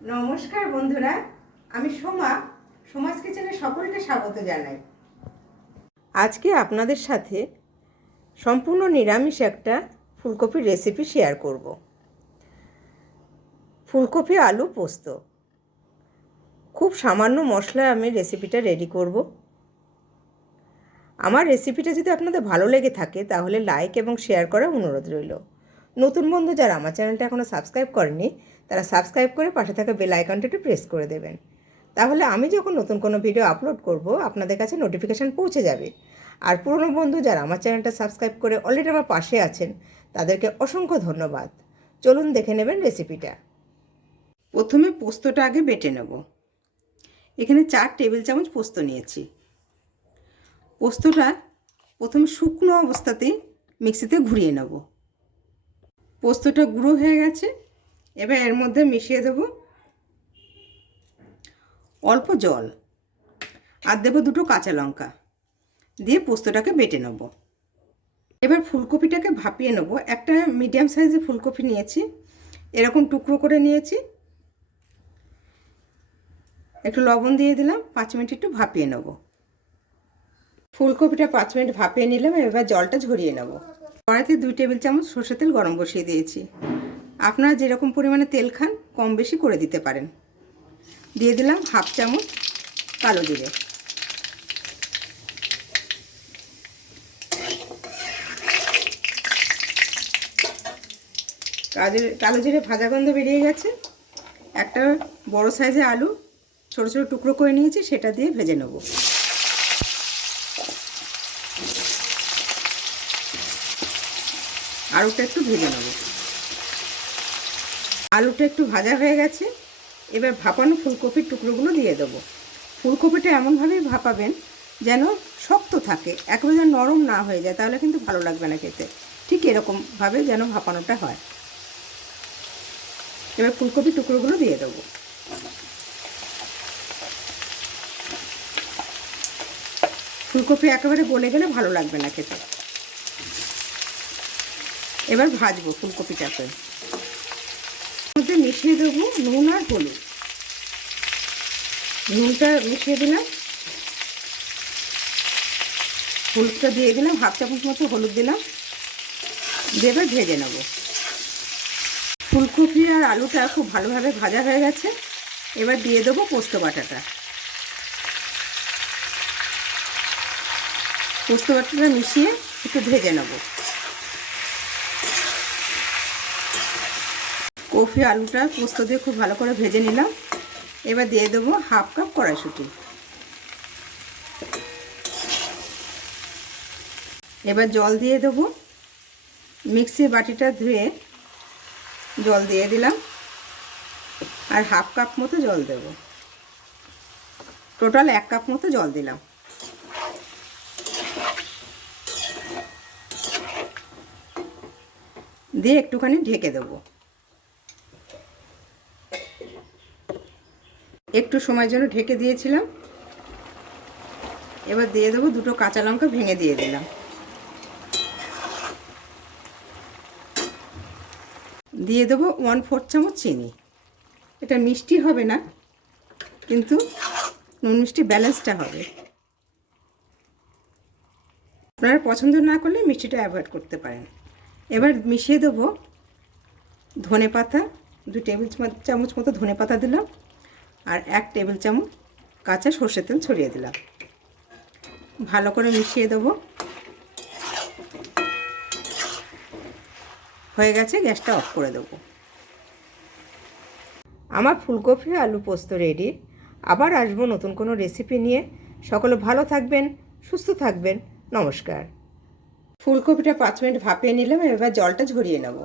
নমস্কার বন্ধুরা, আমি সোমাস কিচেনে সকলকে স্বাগত জানাই। আজকে আপনাদের সাথে সম্পূর্ণ নিরামিষ একটা ফুলকপির রেসিপি শেয়ার করব। ফুলকপি আলু পোস্ত। খুব সামান্য মশলায় আমি রেসিপিটা রেডি করব। আমার রেসিপিটা যদি আপনাদের ভালো লেগে থাকে তাহলে লাইক এবং শেয়ার করার অনুরোধ রইল। নতুন বন্ধু যারা আমার চ্যানেলটা এখনও সাবস্ক্রাইব করেনি তারা সাবস্ক্রাইব করে পাশে থাকা বেল আইকনটা একটু প্রেস করে দেবেন। তাহলে আমি যখন নতুন কোনো ভিডিও আপলোড করব আপনাদের কাছে নোটিফিকেশান পৌঁছে যাবে। আর পুরনো বন্ধু যারা আমার চ্যানেলটা সাবস্ক্রাইব করে অলরেডি আমার পাশে আছেন তাদেরকে অসংখ্য ধন্যবাদ। চলুন দেখে নেবেন রেসিপিটা। প্রথমে পোস্তটা আগে বেটে নেব। এখানে 4 টেবিল চামচ পোস্ত নিয়েছি। পোস্তটা প্রথমে শুকনো অবস্থাতেই মিক্সিতে ঘুরিয়ে নেব। পোস্তটা গুঁড়ো হয়ে গেছে। এবার এর মধ্যে মিশিয়ে দেব অল্প জল আর দেবো 2টো কাঁচা লঙ্কা, দিয়ে পোস্তটাকে বেটে নেব। এবার ফুলকপিটাকে ভাপিয়ে নেব। একটা মিডিয়াম সাইজের ফুলকপি নিয়েছি, এরকম টুকরো করে নিয়েছি। একটু লবণ দিয়ে দিলাম, 5 মিনিট একটু ভাপিয়ে নেব। ফুলকপিটা 5 মিনিট ভাপিয়ে নিলাম। এবার জলটা ঝরিয়ে নেব। কড়াইতে 2 টেবিল চামচ সরষের তেল গরম বসিয়ে দিয়েছি। আপনারা যেরকম পরিমাণে তেল খান কম বেশি করে দিতে পারেন। দিয়ে দিলাম 1/2 চামচ কালো জিরে। কালো জিরে ভাজা গন্ধ বেরিয়ে গেছে। একটা বড় সাইজের আলু ছোট ছোট টুকরো করে নিয়েছি, সেটা দিয়ে ভেজে নেব। আলুটা একটু ভেজে নেব। আলুটা একটু ভাজা হয়ে গেছে। এবার ভাপানো ফুলকপির টুকরোগুলো দিয়ে দেবো। ফুলকপিটা এমনভাবেই ভাপাবেন যেন শক্ত থাকে, একেবারে যেন নরম না হয়ে যায়, তাহলে কিন্তু ভালো লাগবে না খেতে। ঠিক এরকমভাবে যেন ভাপানোটা হয়। এবার ফুলকপির টুকরোগুলো দিয়ে দেবো। ফুলকপি একেবারে গলে গেলে ভালো লাগবে না খেতে। এবার ভাজবো ফুলকপিটাকে। মধ্যে মিশিয়ে দেবো নুন আর হলুদ। নুনটা মিশিয়ে দিলাম, হলুদটা দিয়ে দিলাম, 1/2 চামচ মতো হলুদ দিলাম, দিয়ে এবার ভেজে নেব। ফুলকপি আর আলুটা খুব ভালোভাবে ভাজা হয়ে গেছে। এবার দিয়ে দেবো পোস্ত বাটাটা। পোস্ত বাটাটা মিশিয়ে একটু ভেজে নেব। কফি আলুটা পোস্ত দিয়ে খুব ভালো করে ভেজে নিলাম। এবার দিয়ে দেবো 1/2 কাপ কড়াইশুঁটি। এবার জল দিয়ে দেবো। মিক্সির বাটিটা ধুয়ে জল দিয়ে দিলাম, আর 1/2 কাপ মতো জল দেব। টোটাল 1 কাপ মতো জল দিলাম। দিয়ে একটুখানি ঢেকে দেবো। একটু সময়ের জন্য ঢেকে দিয়েছিলাম। এবার দিয়ে দেবো 2টো কাঁচা লঙ্কা ভেঙে দিয়ে দিলাম। দিয়ে দেবো 1/4 চামচ চিনি। এটা মিষ্টি হবে না, কিন্তু নুন মিষ্টি ব্যালেন্সটা হবে। আপনারা পছন্দ না করলে মিষ্টিটা অ্যাভয়েড করতে পারেন। এবার মিশিয়ে দেবো ধনে পাতা। 2 টেবিল চামচ মতো ধনে পাতা দিলাম, আর 1 টেবিল চামচ কাঁচা সর্ষের তেল ছড়িয়ে দিলাম। ভালো করে মিশিয়ে দেবো। হয়ে গেছে, গ্যাসটা অফ করে দেবো। আমার ফুলকপি আলু পোস্ত রেডি। আবার আসবো নতুন কোনো রেসিপি নিয়ে। সকলে ভালো থাকবেন, সুস্থ থাকবেন। নমস্কার। ফুলকপিটা 5 মিনিট ভাপিয়ে নিলাম। এবার জলটা ঝরিয়ে নেব।